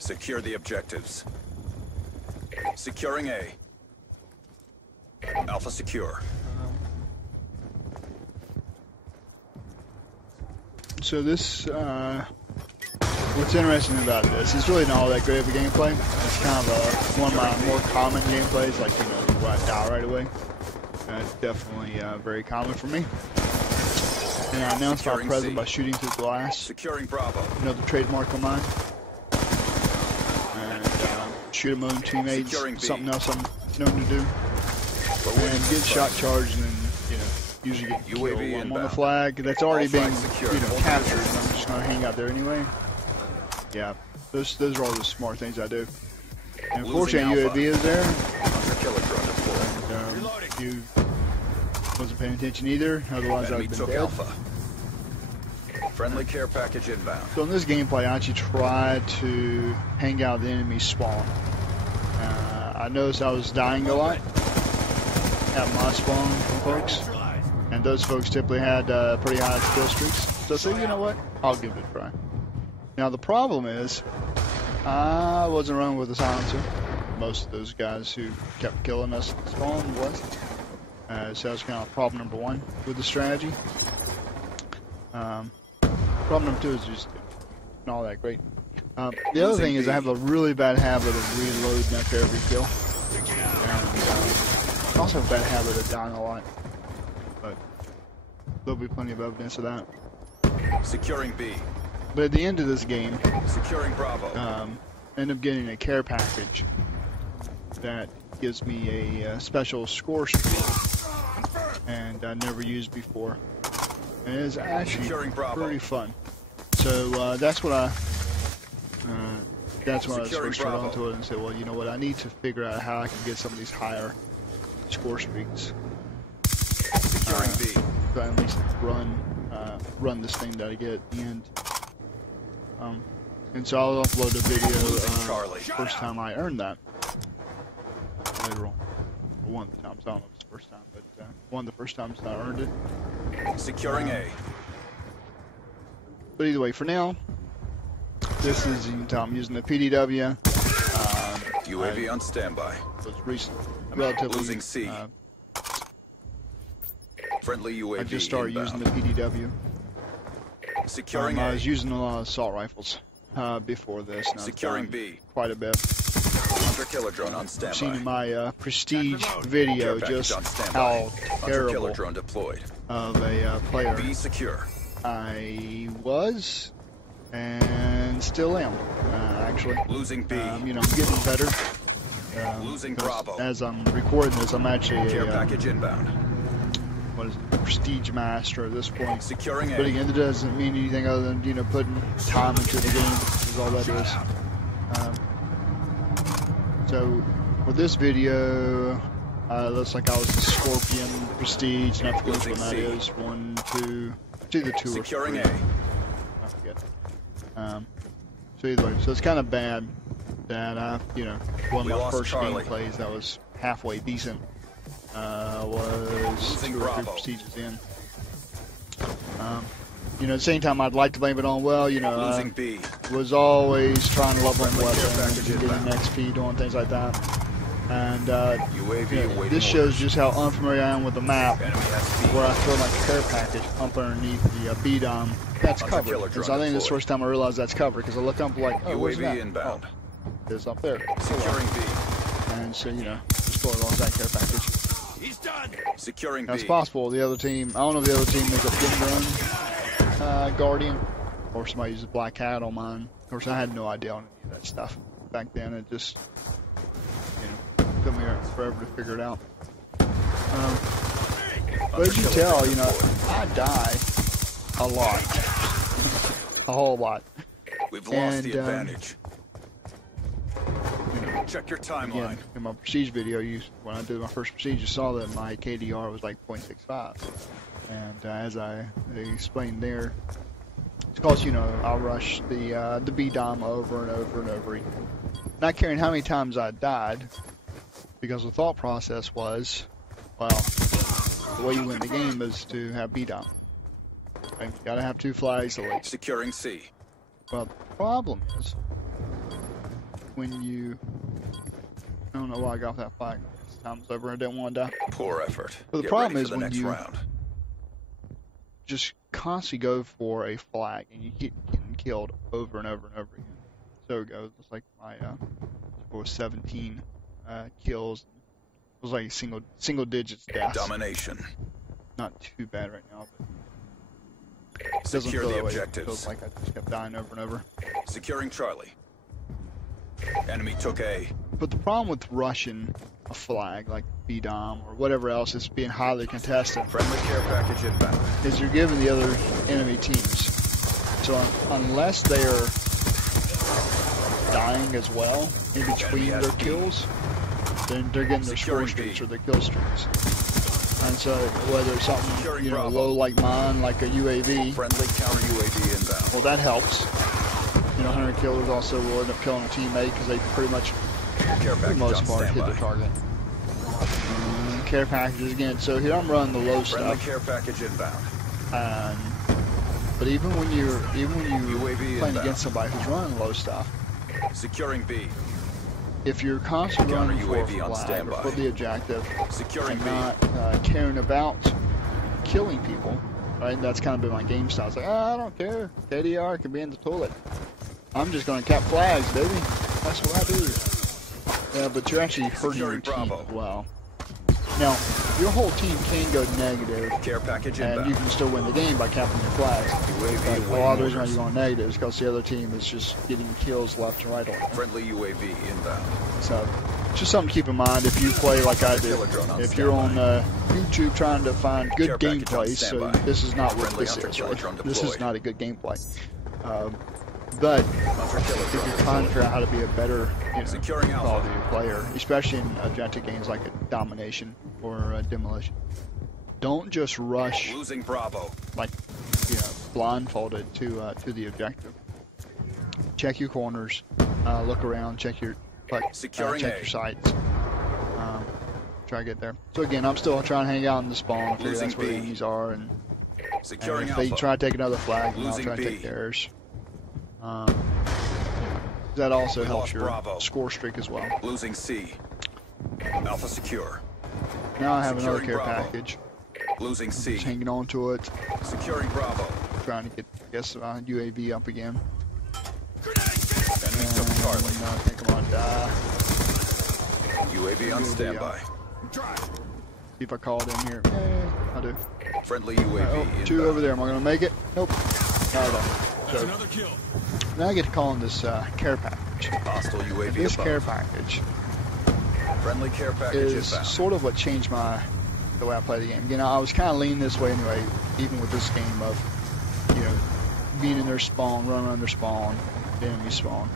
Secure the objectives. Securing A. Alpha secure. So this, what's interesting about this, it's really not all that great of a gameplay. It's kind of one of my more common gameplays, like, you know, where I die right away. It's definitely very common for me. And I announced my presence by shooting through glass. Securing Bravo. Another trademark of mine. And shoot my own teammates, something else I'm known to do. And get shot charged and then, you know, usually get killed. I'm on the flag that's already been, you know, captured, and I'm just gonna hang out there anyway. Yeah, those are all the smart things I do. And unfortunately, UAV is there. And you wasn't paying attention either. Otherwise, I'd been dead. Alpha. Friendly care package inbound. So in this gameplay, I actually tried to hang out the enemy spawn. I noticed I was dying a lot at my spawn from folks, and those folks typically had pretty high kill streaks. So I said, you know what? I'll give it a try. Now the problem is, I wasn't running with a silencer. Most of those guys who kept killing us at spawn was. So that was kind of problem number one with the strategy. Problem number two is just not all that great. The other thing is I have a really bad habit of reloading after every kill. And I also have a bad habit of dying a lot. But there'll be plenty of evidence of that. Securing B. But at the end of this game, securing Bravo. End up getting a care package that gives me a special score streak, and I never used before. And it is actually pretty fun. So that's what I was first turned onto it and said, well, you know what, I need to figure out how I can get some of these higher score streaks. Securing B. So I at least run this thing that I get at the end. And so I'll upload a video first time I earned that. Later on. One of the times, I don't know if it's the first time, but one of the first times I earned it. Securing A. But either way, for now, this is, you can tell I'm using the PDW. UAV on standby. So it's recent, relatively. Losing C. Friendly UAV. I just started using the PDW. Securing A. I was using a lot of assault rifles before this. And securing B. Quite a bit. Killer drone on standby. I've seen in my Prestige video just how terrible drone deployed. Of a player B secure. I was and still am, actually. Losing B. You know, I'm getting better. Losing Bravo. As I'm recording this, I'm actually care package inbound. What is it? Prestige master at this point. Securing A. But again, it doesn't mean anything other than, you know, putting time into the game. Is all that is. So for this video, looks like I was the Scorpion Prestige, and I forget which one that is. 1, 2, it's either 2 securing or 3. A. I forget. So either way, so it's kind of bad that I, you know, one of my first gameplays that was halfway decent was 2 or 3 Prestiges in. You know, at the same time, I'd like to blame it on, well, you know, was always trying to level up weapons, getting XP, doing things like that. And you know, this shows just how unfamiliar I am with the map, where I throw my care package up underneath the B-dom. That's covered. And so I think this first time I realized that's covered, because I look up like, oh, where's that? Inbound. Oh, it's up there. Securing B. And so, you know, just pull it off that care package. He's done. Securing Now, B. it's possible the other team, I don't know if the other team makes up getting their own Guardian, or somebody uses Black Hat on mine. Of course, I had no idea on any of that stuff back then. It just, you know, took me forever to figure it out. But as you can tell, you know, I die a lot, a whole lot. We've lost the advantage. You know, check your timeline. Again, in my Prestige video, when I did my first Prestige, you saw that my KDR was like 0.65. And as I explained there, it's because, you know, I'll rush the B-dom over and over and over again. Not caring how many times I died, because the thought process was, well, the way you win the game is to have B-dom. Right? You gotta have 2 flags at least. Securing C. Well, the problem is, when you... I don't know why I got off that flag. Time's over. I didn't want to die. Poor effort. But the Get problem ready is for the when next you round. just constantly go for a flag and you keep getting killed over and over and over again. So it goes. It's like my score was 17 kills. It was like single digits deaths. Domination. Not too bad right now, but it doesn't Secure feel the that way. It objectives. feels like I just kept dying over and over. Securing Charlie. Enemy took A. But the problem with rushing a flag like BDOM or whatever else is being highly contested Friendly care package inbound. is you're giving the other enemy teams. So unless they are dying as well in between Enemy their SB. kills, then they're getting their score Securing streaks B. or their kill streaks. And so whether it's something Securing Bravo. low like mine, like a UAV, Friendly counter UAV inbound. well that helps. 100 killers also will end up killing a teammate because they pretty much, Care for the package most on part, hit standby. their target. Care packages again. So here I'm running the low Friendly stuff. care package inbound. But even when you're UAV playing inbound. against somebody who's running low stuff, Securing B. if you're constantly Counter running for a UAV on flag or standby. for the objective Securing and B. not caring about killing people, right? That's kind of been my game style. It's like, I don't care. KDR can be in the toilet. I'm just going to cap flags, baby. That's what I do. Yeah, but you're actually hurting your Securing team Bravo. as well. Now, your whole team can go negative, Care package and you inbound. can still win the game by capping your flags. UAV But a awaiting lot of the reason why orders. you're going negative is because the other team is just getting kills left and right on you. Friendly UAV inbound. So, it's just something to keep in mind if you play like I do. Killer drone on If you're on YouTube trying to find good Care package on gameplay, so standby. this is not what Friendly this hunter is. killer Right? drone This is deployed. not a good gameplay. But Hunter killer if drone you're trying to deployed. figure out how to be a better Securing Call of Alpha. Duty player, especially in objective games like Domination or Demolition, don't just rush Losing Bravo. like blindfolded to the objective. Check your corners, look around, check your Securing check A. your sights. Try to get there. So again, I'm still trying to hang out in the spawn. I figure Losing that's where the B. enemies are, and Securing if they Alpha. try to take another flag, then I'll Losing try to B. take theirs. That also We helps lost your Bravo. score streak as well. Losing C. Alpha secure. Now I have another Securing care Bravo. package. Losing C. Just hanging on to it, Securing Bravo. trying to get, I guess, UAV up again. Enemy took Charlie. I think I'm gonna die. UAV on UAV standby. See if I call it in here. I do. Friendly UAV Oh, inbound. two over there. Am I gonna make it? Nope. Not at all. So Another kill. now I get to call in this care package. Hostile And UAV this above. care package Friendly care package is inbound. sort of what changed the way I play the game. Again, I was kind of leaning this way anyway, even with this game of, being in their spawn, running around their spawn, the enemy spawn.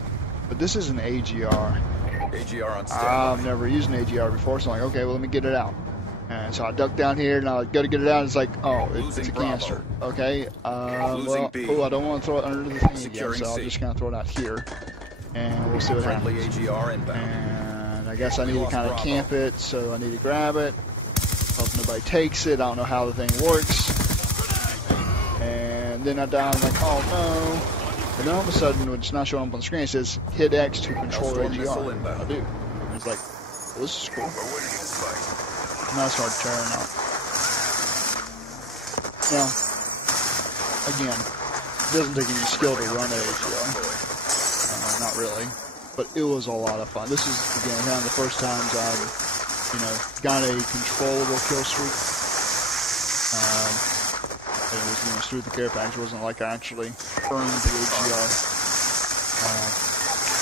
But this is an AGR. AGR on standby. I've never used an AGR before, so I'm like, okay, well, let me get it out. And so I duck down here, and I go to get it out, and it's like, oh, it's Losing a Bravo. canister. Okay, Losing well, B. oh, I don't want to throw it under the thing again, Securing so I'll C. just kind of throw it out here, and we'll see what Friendly happens. AGR inbound. And I guess I We need to lost kind of Bravo. camp it, so I need to grab it. Hope nobody takes it. I don't know how the thing works. And then I die. I'm like, oh no. And then all of a sudden, when it's not showing up on the screen, it says hit X to control Hellstorm missile AGR. inbound. I do. And it's like, well, this is cool. We're winning this fight. Now it's hard to turn out. Now, again, it doesn't take any skill to run an AGR. Not really. But it was a lot of fun. This is, again, one of the first times I've, got a controllable kill streak. And it was, through the care package. It wasn't like I actually earned the AGR.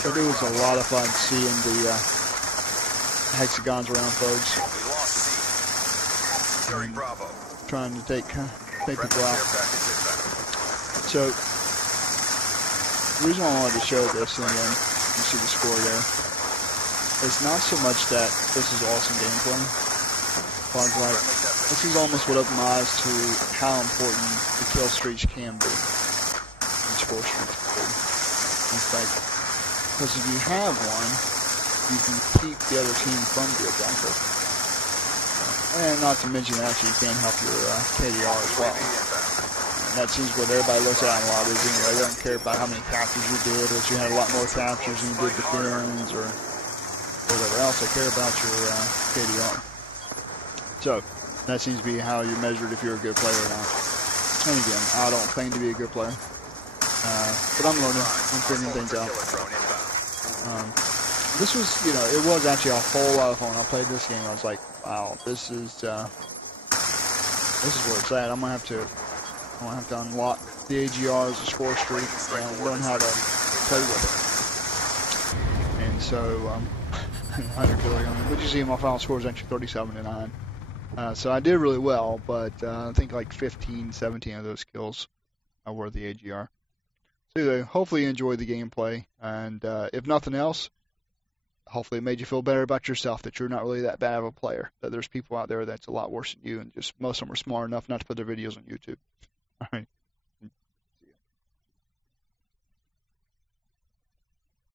But it was a lot of fun seeing the hexagons around folks, We lost C. Securing Bravo. trying to take Friendly people care out. package inbound. So, the reason why I wanted to show this, and then you see the score there, is not so much that this is awesome gameplay, but like, this is almost what opened my eyes to how important the kill streaks can be, and score streaks can be. It's like, because if you have one, you can keep the other team from the objective. And not to mention, actually, you can help your KDR as well. UAV inbound. that seems what everybody looks at in a lot of these anyway. They don't care about how many captures you did, or that you had a lot more captures than you did defends, or whatever else. They care about your KDR. So, that seems to be how you're measured if you're a good player or not. And again, I don't claim to be a good player. But I'm learning. I'm figuring things out. This was, you know, it was actually a whole lot of fun. I played this game. I was like, wow, this is where it's at. I'm gonna have to unlock the AGR as a score streak and learn how to play with it. And so, 100 killing. But you see, my final score is actually 37-9. So I did really well, but I think like 15, 17 of those kills were the AGR. So anyway, hopefully you enjoyed the gameplay, and if nothing else, hopefully it made you feel better about yourself, that you're not really that bad of a player, that there's people out there that's a lot worse than you, and just most of them are smart enough not to put their videos on YouTube. All right.